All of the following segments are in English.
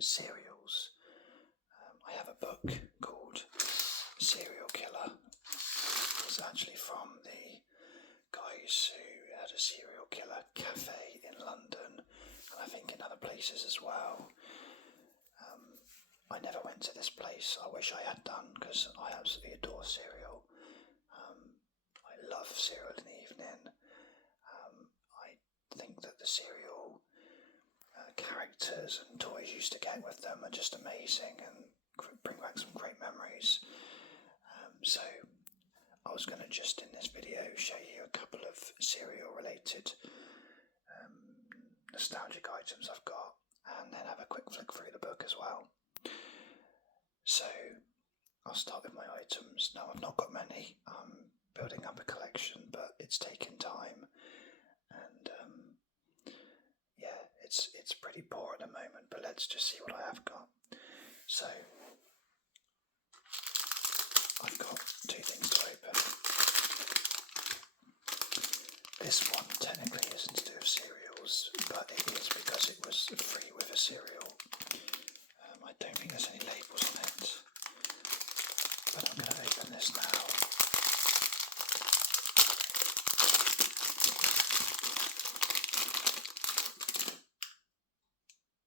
cereals. I have a book called Serial Killer. It's actually from the guys who had a serial killer cafe in London, and I think in other places as well. I never went to this place. I wish I had done, because I absolutely adore cereal. I love cereal in the evening. I think that the cereal characters and toys used to get with them are just amazing and bring back some great memories. So I was going to just in this video show you a couple of cereal related nostalgic items I've got, and then have a quick flick through the book as well. So I'll start with my items. Now, I've not got many. I'm building up a collection, but it's taken time, and it's pretty poor at the moment, but let's just see what I have got. So I've got two things to open. This one technically isn't to do with cereals, but it is because it was free with a cereal. I don't think there's any labels on it, but I'm going to open this now.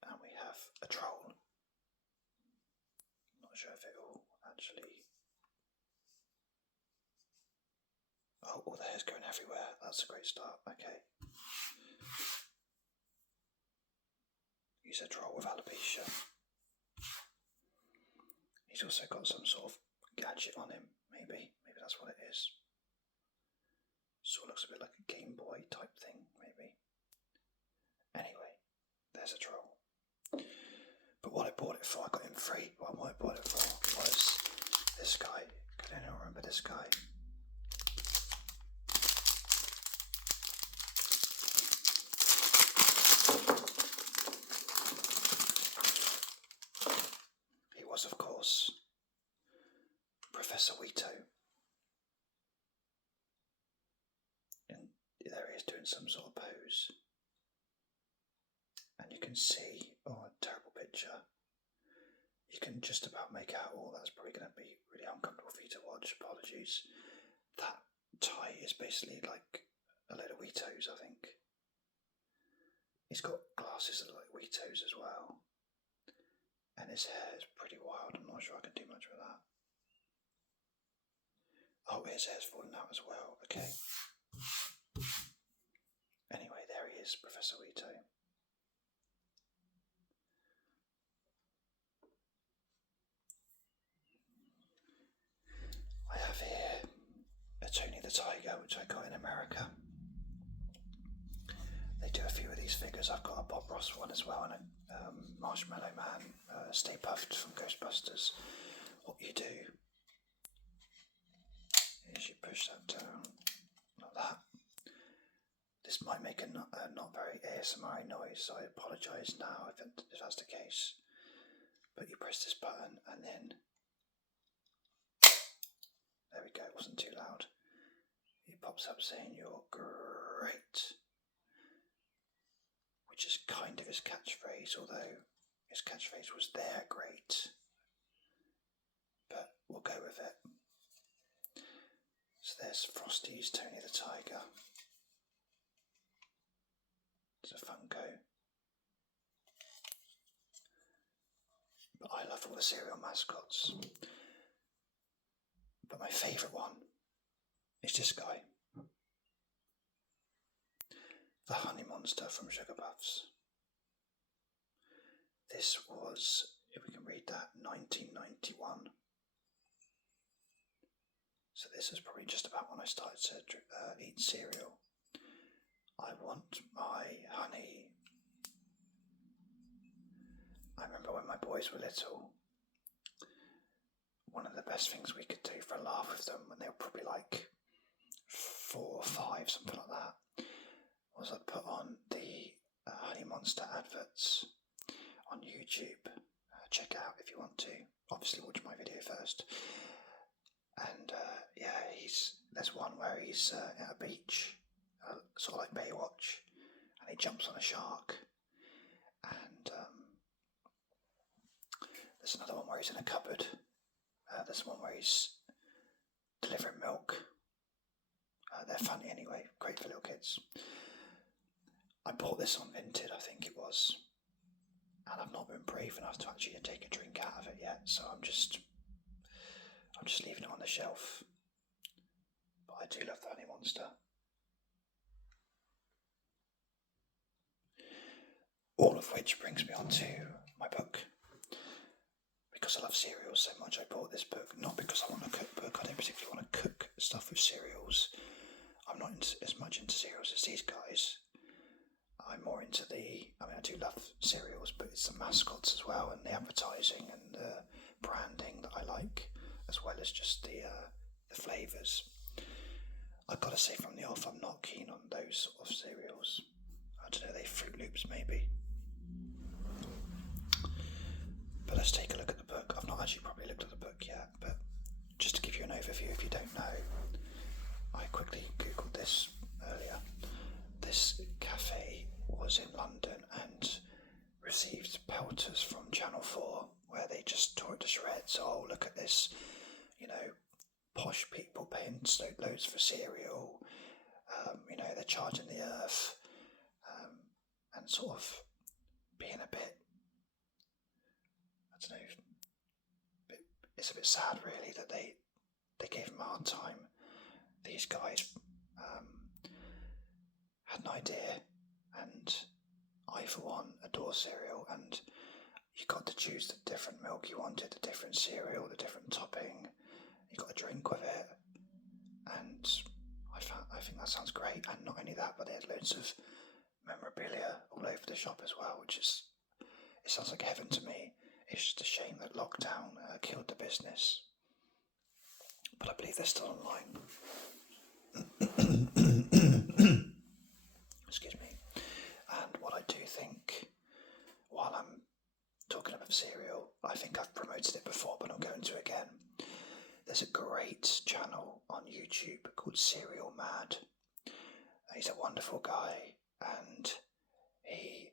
And we have a troll. Not sure if it will actually... Oh, all the hair's going everywhere. That's a great start. Okay. He's a troll with alopecia. He's also got some sort of gadget on him, maybe that's what it is. Sort of looks a bit like a Game Boy type thing, maybe. Anyway, there's a troll. But what I bought it for, I got him free. What I bought it for was this guy. Could anyone remember this guy? He was, of course, Professor Wheato. And there he is doing some sort of pose. And you can see, oh, a terrible picture. You can just about make out, oh, that's probably going to be really uncomfortable for you to watch. Apologies. That tie is basically like a load of Wheatos, I think. He's got glasses that look like Wheatos as well. And his hair is pretty wild. I'm not sure I can do much with that. Oh, his hair's falling out as well. Okay. Anyway, there he is, Professor Wheato. I have here a Tony the Tiger, which I got in America. They do a few of these figures. I've got a Bob Ross one as well, and a Marshmallow Man, Stay Puft from Ghostbusters. What you do is you push that down like that. This might make a not very ASMR noise, so I apologise now if that's the case. But you press this button and then there we go, it wasn't too loud. He pops up saying you're great, which is kind of his catchphrase, although his catchphrase was they're great. But we'll go with it. So there's Frosty's Tony the Tiger. It's a Funko. But I love all the cereal mascots. But my favourite one is this guy. The Honey Monster from Sugar Puffs. This was, if we can read that, 1991. So this is probably just about when I started to eat cereal. I want my honey. I remember when my boys were little, one of the best things we could do for a laugh with them when they were probably like 4 or 5, something like that, was I'd put on the Honey Monster adverts on YouTube. Check it out if you want to. Obviously watch my video first. And there's one where he's at a beach, sort of like Baywatch, and he jumps on a shark, and There's another one where he's in a cupboard. There's one where he's delivering milk. They're funny anyway, great for little kids. I bought this on Vinted, I think it was, and I've not been brave enough to actually take a drink out of it yet, so I'm just leaving it on the shelf. But I do love the Honey Monster. All of which brings me on to my book. Because I love cereals so much, I bought this book. Not because I want a cookbook. I don't particularly want to cook stuff with cereals. I'm not as much into cereals as these guys. I'm more into I do love cereals, but it's the mascots as well, and the advertising and the branding that I like, as well as just the flavours. I've got to say from the off, I'm not keen on those sort of cereals. I don't know, they Fruit Loops maybe. But let's take a look at the book. I've not actually probably looked at the book yet, but just to give you an overview if you don't know, I quickly googled this earlier. This cafe was in London and received pelters from Channel 4 where they just tore it to shreds. Oh, look at this, posh people paying loads for cereal, they're charging the earth, and sort of being a bit, I don't know, it's a bit sad really that they gave him a hard time. These guys had an idea, and I for one adore cereal, and you got to choose the different milk you wanted, the different cereal, the different topping. You got a drink with it, and I think that sounds great. And not only that, but they had loads of memorabilia all over the shop as well, it sounds like heaven to me. It's just a shame that lockdown killed the business, but I believe they're still online. Excuse me. And what I do think, while I'm talking about cereal, I think I've promoted it before, but I'll go into it again. There's a great channel on YouTube called Cereal Mad. He's a wonderful guy, and he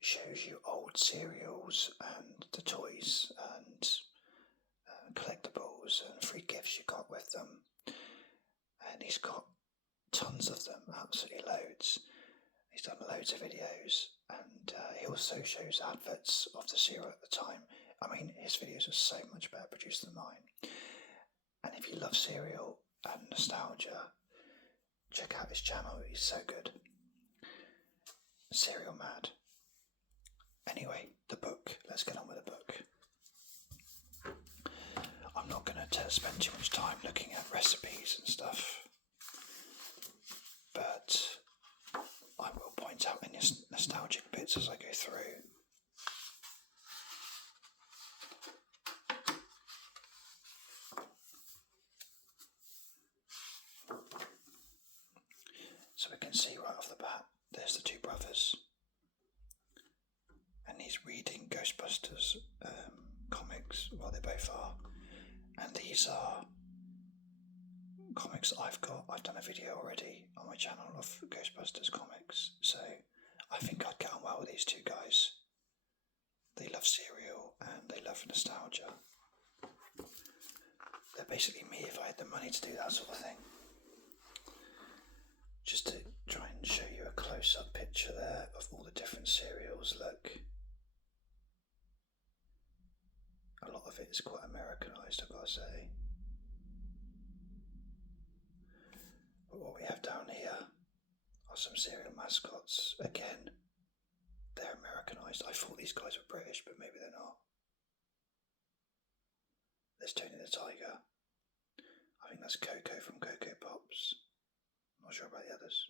shows you old cereals and the toys and collectibles and free gifts you got with them. And he's got tons of them, absolutely loads. He's done loads of videos, and he also shows adverts of the cereal at the time. I mean, his videos are so much better produced than mine. And if you love cereal and nostalgia, check out his channel, he's so good. Cereal Mad. Anyway, the book. Let's get on with the book. I'm not going to spend too much time looking at recipes and stuff, but I will point out any nostalgic bits as I go through. So we can see right off the bat, there's the two brothers, and he's reading Ghostbusters comics. Well, they both are, and these are comics that I've got. I've done a video already on my channel of Ghostbusters comics, so I think I'd get on well with these two guys. They love cereal and they love nostalgia. They're basically me if I had the money to do that sort of thing. Just to try and show you a close-up picture there of all the different cereals. Look, a lot of it is quite Americanized, I've got to say. But what we have down here are some cereal mascots. Again, they're Americanized. I thought these guys were British, but maybe they're not. There's Tony the Tiger. I think that's Coco from Coco Pops. Not sure about the others.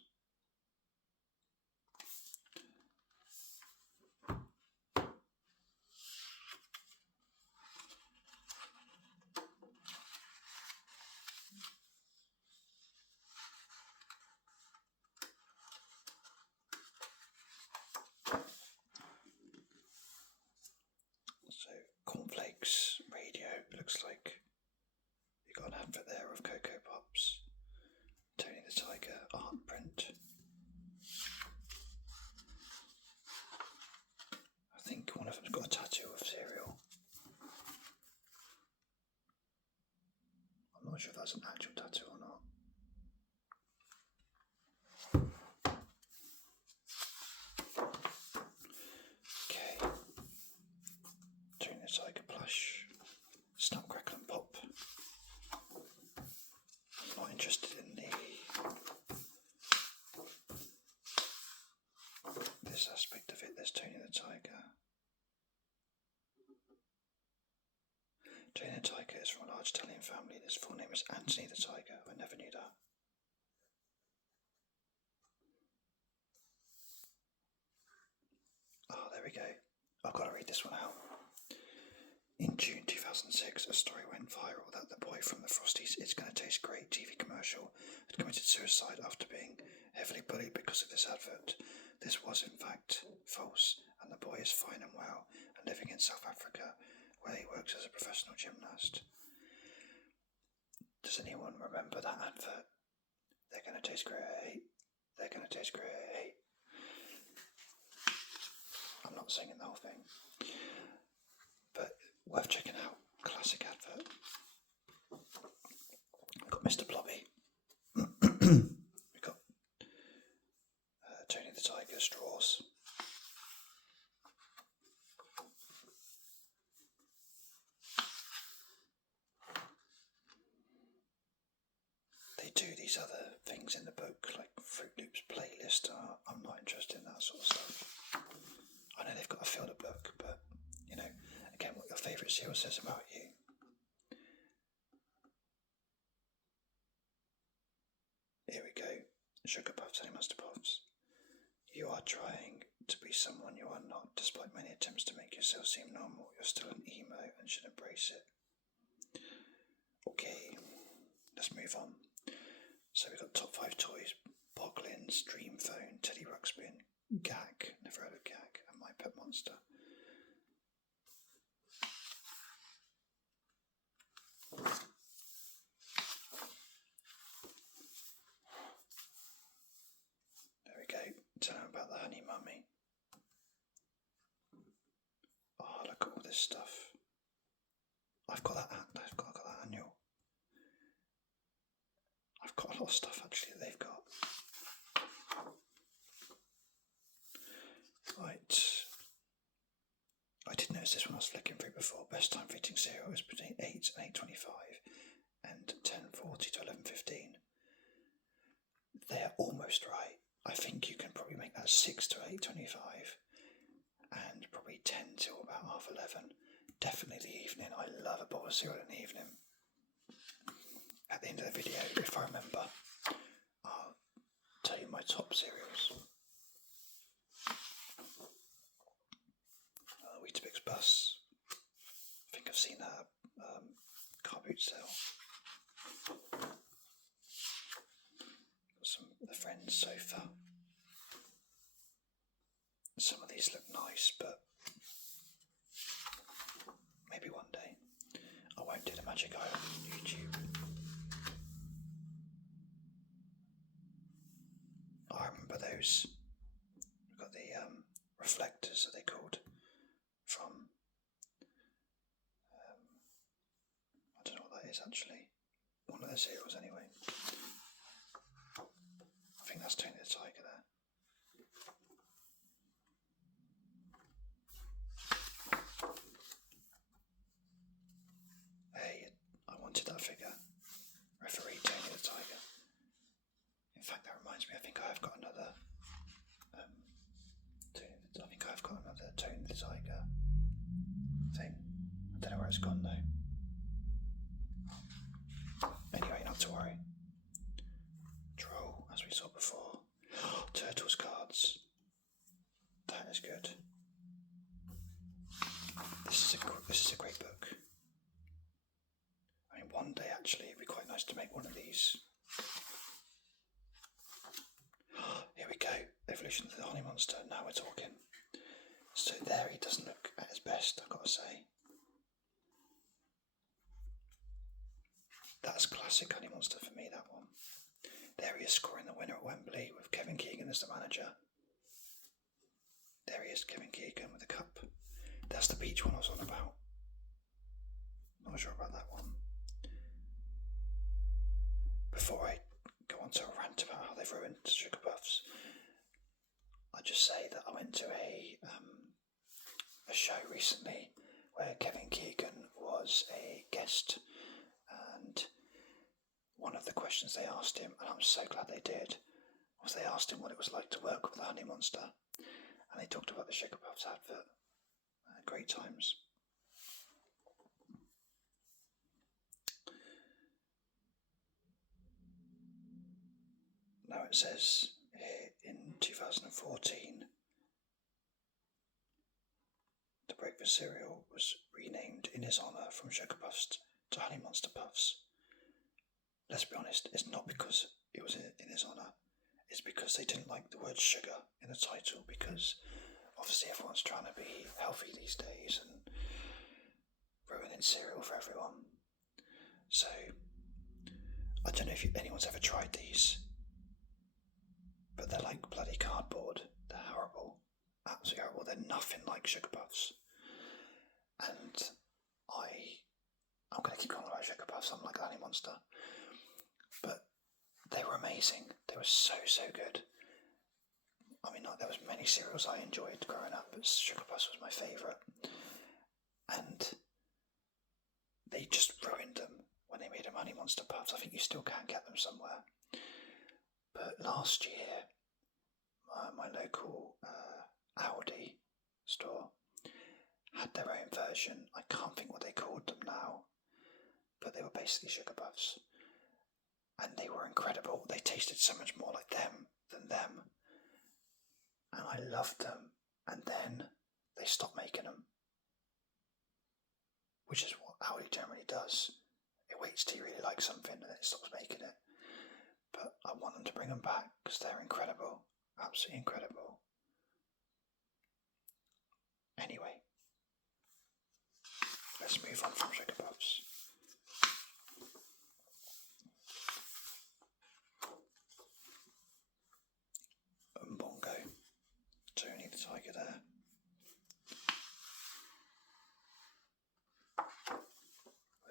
So, Cornflakes Radio, looks like you got an advert there of Coco Pops. Tony the Tiger art print. I think one of them's got a tattoo of cereal. was an actual tattoo or not. Okay. Tony the Tiger plush. Snap, crackle and pop. I'm not interested in this aspect of it. There's Tony the Tiger. Tony the Tiger is from a large Italian family. His full name is Anthony the Tiger. I never knew that. Oh, there we go. I've got to read this one out. In June 2006, a story went viral that the boy from the Frosties It's Gonna Taste Great TV commercial had committed suicide after being heavily bullied because of this advert. This was in fact false, and the boy is fine and well and living in South Africa, where he works as a professional gymnast. Does anyone remember that advert? They're gonna taste great. They're gonna taste great. I'm not singing the whole thing, but worth checking out. Classic advert. We've got Mr. Blobby. We've got Tony the Tiger straws. They do these other things in the book, like Fruit Loops playlist. I'm not interested in that sort of stuff. I know they've got to fill the book, but you know, again, what your favourite cereal says about you. Here we go. Sugar Puffs, Honey Mustard Puffs. You are trying to be someone you are not, despite many attempts to make yourself seem normal. You're still an emo and should embrace it. Okay, let's move on. So we've got top 5 toys: Boglins, Dream Phone, Teddy Ruxpin, Gag, never heard of Gag, and My Pet Monster. There we go. Tell them about the Honey Mummy. Oh, look at all this stuff. I've got that annual. I've got a lot of stuff actually that they've got. Right. I did notice this when I was flicking through before. Best time for eating cereal is between 8 and 8:25 and 10:40 to 11:15. They're almost right. I think you can probably make that 6 to 8:25 and probably 10 till about 11:30. Definitely the evening. I love a bowl of cereal in the evening. At the end of the video, if I remember, I'll tell you my top cereals. Weetabix Bus. I think I've seen that car boot sale. Got some of the Friends sofa. Some of these look nice, but maybe one day. I won't do the Magic Eye on YouTube. I remember those. We've got the reflectors, are they called? From I don't know what that is actually. One of the cereals anyway. I think that's Tony the Tiger there. Hey, I wanted that figure. Referee Tony the Tiger. In fact, that reminds me, I think I've got another Tony the Tiger thing. I don't know where it's gone though. Anyway, not to worry. Troll, as we saw before. Turtles cards. That is good. This is a great book. I mean, one day actually it'd be quite nice to make one of these. Here we go. Evolution of the Honey Monster. Now we're talking. So there he doesn't look at his best, I've got to say. That's classic Honey Monster for me, that one. There he is scoring the winner at Wembley with Kevin Keegan as the manager. There he is, Kevin Keegan with the cup. That's the beach one I was on about. Not sure about that one. before I go on to a rant about how they've ruined Sugar Puffs, I just say that I went to a show recently where Kevin Keegan was a guest, and one of the questions they asked him, and I'm so glad they did, was they asked him what it was like to work with the Honey Monster, and they talked about the Sugar Puffs advert. Great times. Now it says here in 2014, the breakfast cereal was renamed in his honour from Sugar Puffs to Honey Monster Puffs. Let's be honest, it's not because it was in his honour, it's because they didn't like the word sugar in the title, because obviously everyone's trying to be healthy these days and ruining cereal for everyone. So, I don't know if anyone's ever tried these, but they're like bloody cardboard. They're horrible. Absolutely horrible. They're nothing like Sugar Puffs. And I'm going to keep going about Sugar Puffs. I'm like a Honey Monster. But they were amazing. They were so, so good. I mean, there was many cereals I enjoyed growing up, but Sugar Puffs was my favourite. And they just ruined them when they made them Honey Monster Puffs. I think you still can get them somewhere. But last year, my local Aldi store had their own version. I can't think what they called them now, but they were basically Sugar Puffs. And they were incredible. They tasted so much more like them than them. And I loved them. And then they stopped making them, which is what Aldi generally does. It waits till you really like something and then it stops making it. But I want them to bring them back because they're incredible. Absolutely incredible. Anyway, let's move on from Sugar Puffs. Bongo. Tony the Tiger there.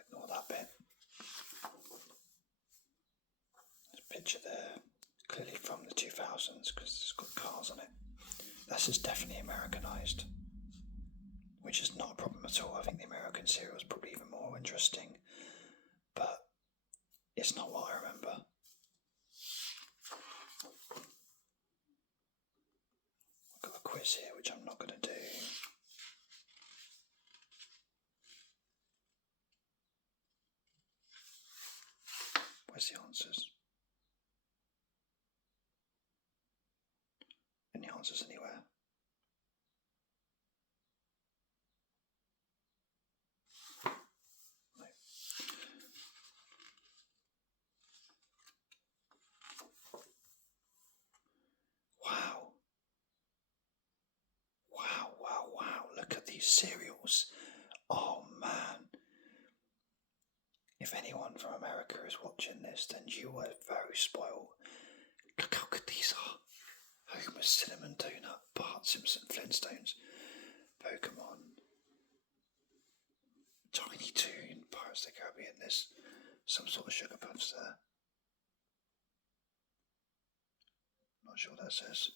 Ignore that bit. There's a picture there, clearly from the 2000s because it's got cars on it. This is definitely Americanized, which is not a problem at all. I think the American cereal is probably even more interesting, but it's not what I remember. I've got a quiz here which I'm not going to do. Where's the answers? Any answers anywhere? No. Wow. Wow, wow, wow. Look at these cereals. Oh man. If anyone from America is watching this, then you are very spoiled. Look how good these are. Homer, Cinnamon Donut, Bart Simpson, Flintstones, Pokemon, Tiny Toon, Pirates of the Caribbean. There's some sort of Sugar Puffs there. Not sure what that says.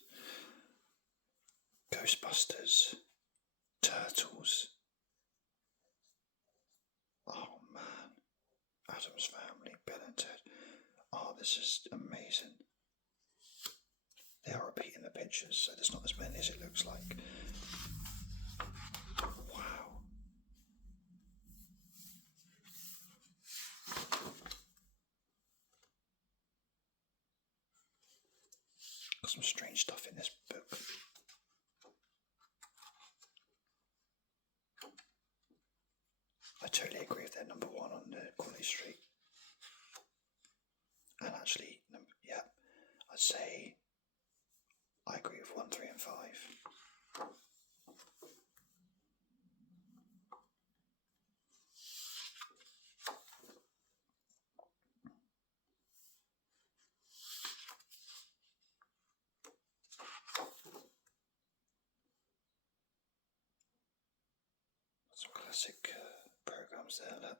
Ghostbusters, Turtles. Oh man. Addams Family, Bill and Ted. Oh, this is amazing. They are repeating the pictures, so there's not as many as it looks like. Wow. Got some strange stuff in this book. I totally agree with their number one on Quality Street. And actually, yeah, I'd say I agree with 1, 3 and 5. Some classic programs there, look.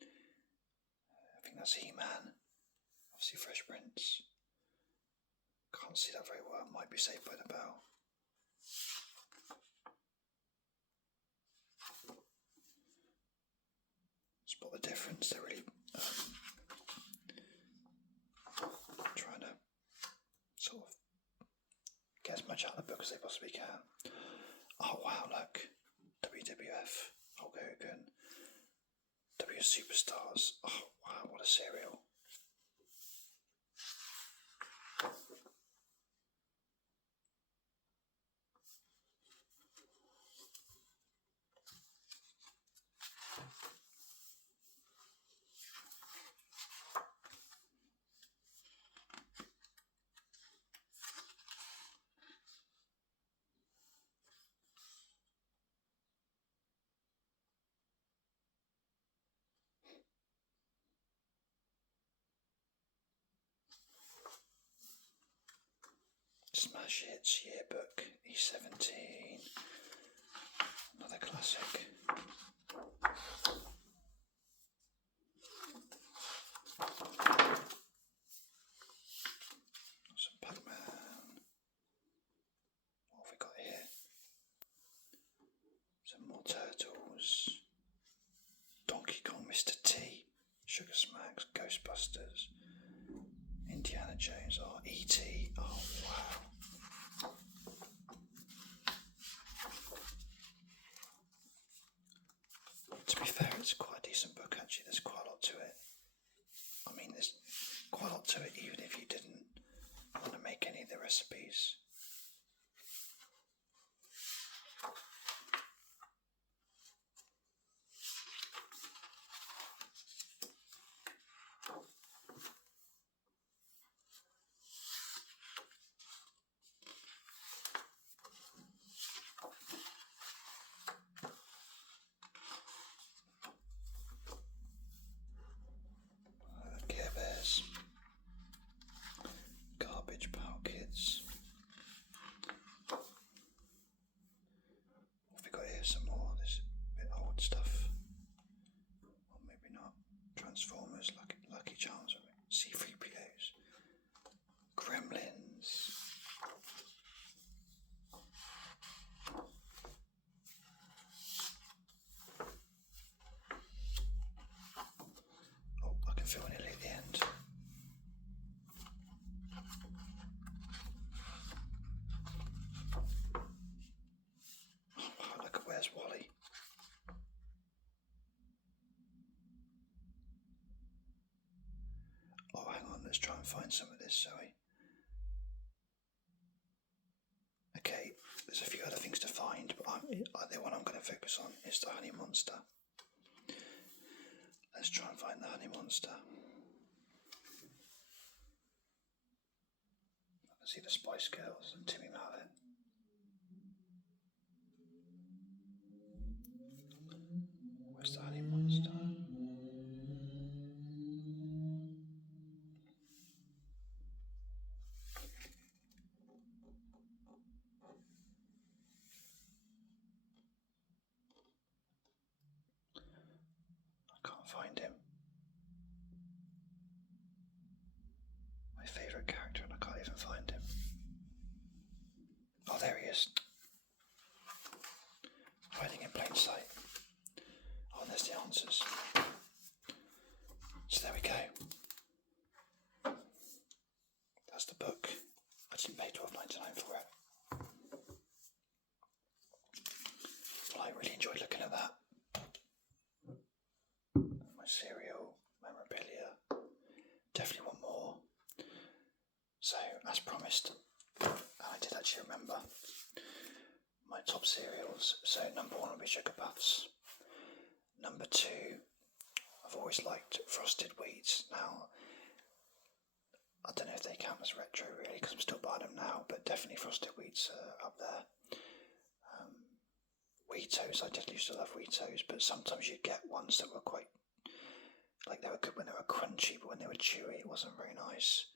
I think that's He-Man. Obviously, Fresh Prince. Can't see that very well. Might be Saved by the Bell. Spot the difference. They're really trying to sort of get as much out of the book as they possibly can. Oh wow, look. WWF, Hulk Hogan, W Superstars. Oh wow, what a serial. Smash Hits Yearbook E17. Another classic. Some Pac-Man. What have we got here? Some more Turtles. Donkey Kong, Mr. T. Sugar Smacks, Ghostbusters. Indiana Jones, E.T. Oh wow. To be fair, it's quite a decent book actually. There's quite a lot to it. I mean, there's quite a lot to it even if you didn't want to make any of the recipes. Care Bears. Garbage Pail Kids. What have we got here? Some more. This bit old stuff. Or maybe not. Transformers, Lucky Charms, C3POs. Gremlins. Oh, I can feel nearly at the end. Oh, look at Where's Wally. Oh, hang on, let's try and find some of this, shall we? Okay, there's a few other things to find, but the one I'm going to focus on is the Honey Monster. Let's try and find the Honey Monster. I can see the Spice Girls and Timmy Mallet. Where's the Honey Monster? I can't find him. My favourite character, and I can't even find him. Oh, there he is. Hiding in plain sight. Oh, and there's the answers. So there we go. That's the book. I didn't pay $12.99 for it. Well, I really enjoyed looking at that. My cereal, memorabilia. Definitely want more. So, as promised, I did actually remember my top cereals. So, number 1 will be Sugar Puffs. Number 2, I've always liked Frosted Wheats. Now, I don't know if they count as retro really, because I'm still buying them now, but definitely Frosted Wheats are up there. Wheatos, I did used to love Wheatos, but sometimes you'd get ones that were quite, like they were good when they were crunchy, but when they were chewy, it wasn't very nice.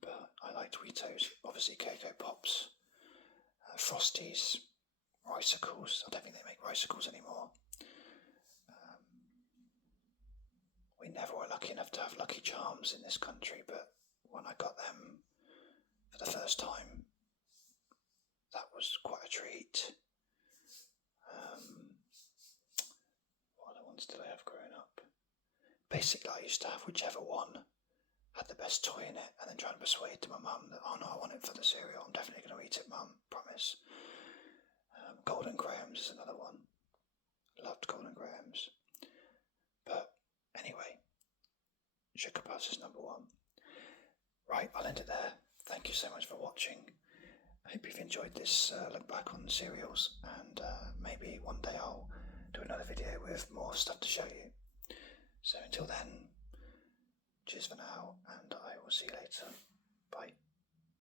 But I liked Wheatos, obviously Cocoa Pops, Frosties, Ricicles. I don't think they make Ricicles anymore. we never were lucky enough to have Lucky Charms in this country, but when I got them for the first time, that was quite a treat. What other ones did I have growing up? Basically, I used to have whichever one had the best toy in it, and then try and persuade my mum that, oh no, I want it for the cereal. I'm definitely going to eat it, mum. Promise. Golden Grahams is another one. Loved Golden Grahams. But anyway, Sugar Puffs is number one. Right, I'll end it there. Thank you so much for watching. I hope you've enjoyed this look back on cereals, and maybe one day I'll do another video with more stuff to show you. So until then, cheers for now, and I will see you later. Bye.